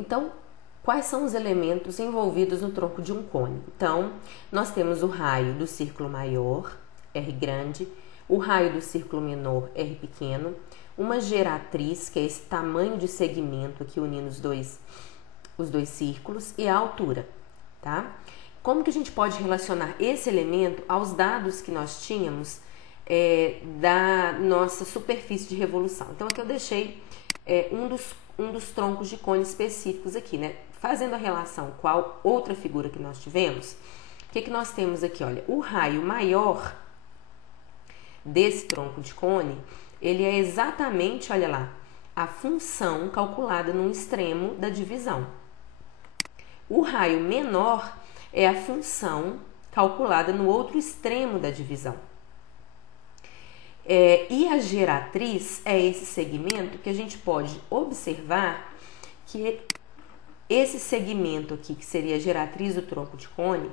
Então, quais são os elementos envolvidos no tronco de um cone? Então, nós temos o raio do círculo maior, R grande, o raio do círculo menor, R pequeno, uma geratriz, que é esse tamanho de segmento aqui unindo os dois círculos, e a altura, tá? Como que a gente pode relacionar esse elemento aos dados que nós tínhamos da nossa superfície de revolução? Então, aqui eu deixei um dos troncos de cone específicos aqui, né? Fazendo a relação com a outra figura que nós tivemos, o que nós temos aqui? Olha, o raio maior desse tronco de cone, ele é exatamente, olha lá, a função calculada no extremo da divisão. O raio menor é a função calculada no outro extremo da divisão. E a geratriz é esse segmento que a gente pode observar que esse segmento aqui, que seria a geratriz do tronco de cone,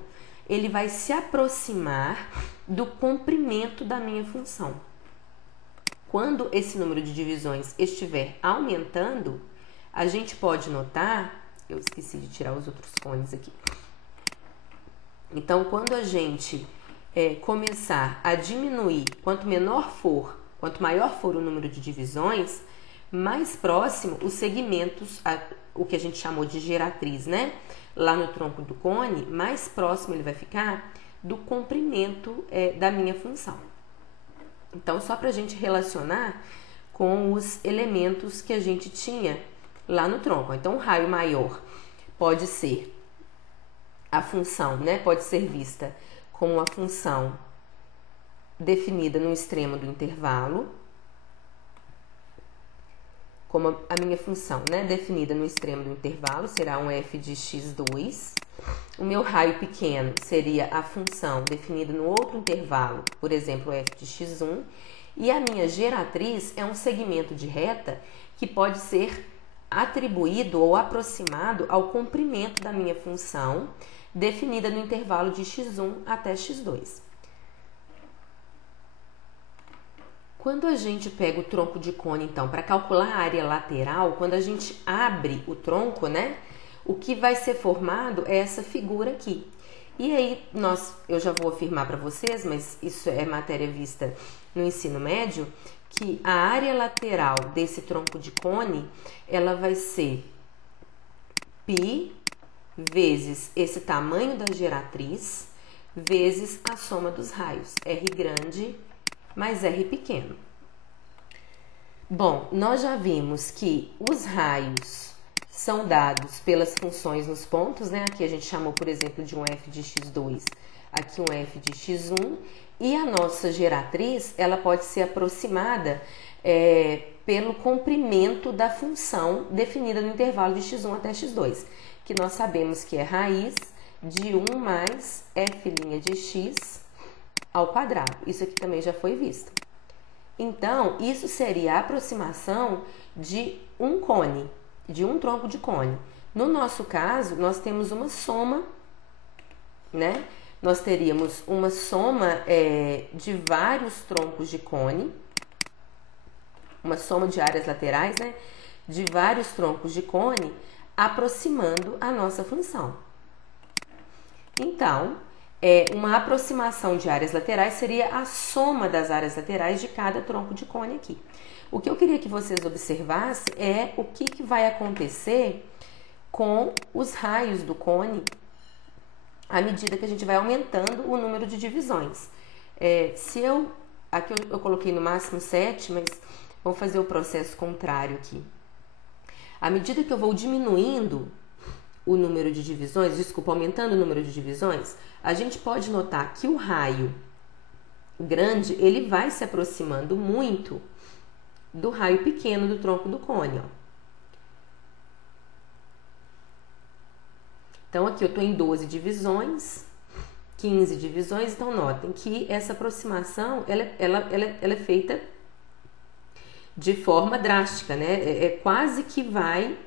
ele vai se aproximar do comprimento da minha função. Quando esse número de divisões estiver aumentando, a gente pode notar, eu esqueci de tirar os outros cones aqui. Então, quando a gente começar a diminuir, quanto maior for o número de divisões, mais próximo os segmentos, o que a gente chamou de geratriz, né? Lá no tronco do cone, mais próximo ele vai ficar do comprimento da minha função. Então, só para a gente relacionar com os elementos que a gente tinha lá no tronco. Então, o raio maior pode ser a função, né? Pode ser vista como uma função definida no extremo do intervalo, como a minha função, né, definida no extremo do intervalo, será um f de x2. O meu raio pequeno seria a função definida no outro intervalo, por exemplo, f de x1. E a minha geratriz é um segmento de reta que pode ser atribuído ou aproximado ao comprimento da minha função, definida no intervalo de x1 até x2. Quando a gente pega o tronco de cone, então, para calcular a área lateral, quando a gente abre o tronco, né, o que vai ser formado é essa figura aqui. E aí, eu já vou afirmar para vocês, mas isso é matéria vista no ensino médio, que a área lateral desse tronco de cone, ela vai ser π vezes esse tamanho da geratriz, vezes a soma dos raios, R grande mais R pequeno. Bom, nós já vimos que os raios são dados pelas funções nos pontos, né? Aqui a gente chamou, por exemplo, de um f de x2, aqui um f de x1, e a nossa geratriz, ela pode ser aproximada pelo comprimento da função definida no intervalo de x1 até x2, que nós sabemos que é raiz de 1 mais f' de x ao quadrado. Isso aqui também já foi visto. Então, isso seria a aproximação de um cone, de um tronco de cone. No nosso caso, nós temos uma soma, né? Nós teríamos uma soma de vários troncos de cone, uma soma de áreas laterais, né? De vários troncos de cone, aproximando a nossa função. Então, uma aproximação de áreas laterais seria a soma das áreas laterais de cada tronco de cone aqui. O que eu queria que vocês observassem é o que vai acontecer com os raios do cone à medida que a gente vai aumentando o número de divisões. Aqui eu coloquei no máximo 7, mas vamos fazer o processo contrário aqui. À medida que eu vou diminuindo o número de divisões, aumentando o número de divisões, a gente pode notar que o raio grande, ele vai se aproximando muito do raio pequeno do tronco do cone, ó. Então, aqui eu estou em 12 divisões, 15 divisões, então notem que essa aproximação, ela é feita de forma drástica, né? Quase que vai...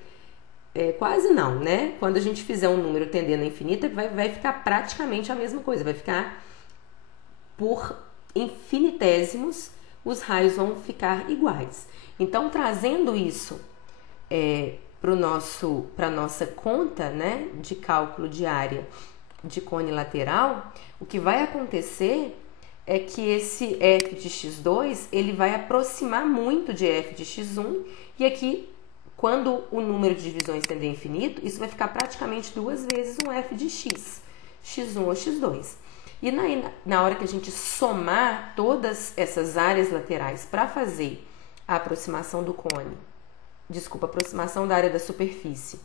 quase não, né? Quando a gente fizer um número tendendo a infinito, vai ficar praticamente a mesma coisa. Vai ficar por infinitésimos, os raios vão ficar iguais. Então, trazendo isso para a nossa conta, né, de cálculo de área de cone lateral, o que vai acontecer é que esse f de x2 ele vai aproximar muito de f de x1, e aqui, quando o número de divisões tender a infinito, isso vai ficar praticamente duas vezes um f de x, x1 ou x2. E na hora que a gente somar todas essas áreas laterais para fazer a aproximação do cone, aproximação da área da superfície,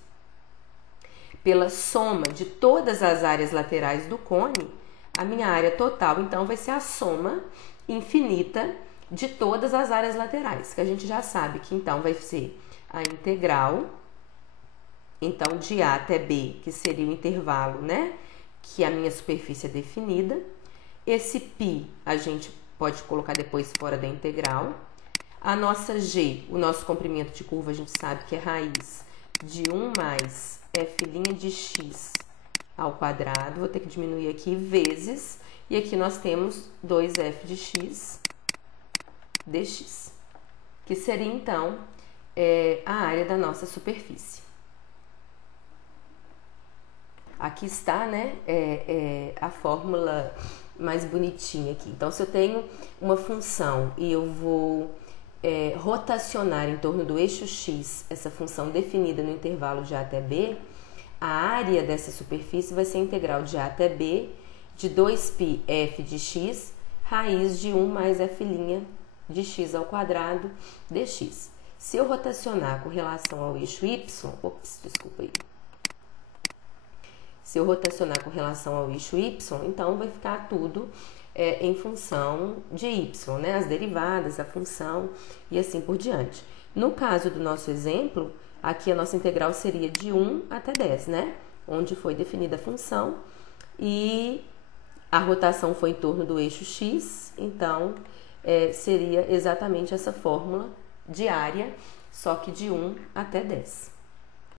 pela soma de todas as áreas laterais do cone, a minha área total, então, vai ser a soma infinita de todas as áreas laterais, que a gente já sabe que, então, vai ser a integral, então, de A até B, que seria o intervalo, né, que a minha superfície é definida. Esse π a gente pode colocar depois fora da integral. A nossa g, o nosso comprimento de curva, a gente sabe que é raiz de 1 mais f' de x ao quadrado. Vou ter que diminuir aqui, vezes. E aqui nós temos 2f de x dx, que seria, então, a área da nossa superfície. Aqui está, né, a fórmula mais bonitinha aqui. Então, se eu tenho uma função e eu vou rotacionar em torno do eixo x, essa função definida no intervalo de A até B, a área dessa superfície vai ser a integral de A até B de 2π f de x, raiz de 1 mais f' de x ao quadrado dx. Se eu rotacionar com relação ao eixo y, desculpa aí. Se eu rotacionar com relação ao eixo y, então vai ficar tudo em função de y, né? As derivadas, a função e assim por diante. No caso do nosso exemplo, aqui a nossa integral seria de 1 até 10, né? Onde foi definida a função e a rotação foi em torno do eixo x, então seria exatamente essa fórmula de área, só que de 1 até 10.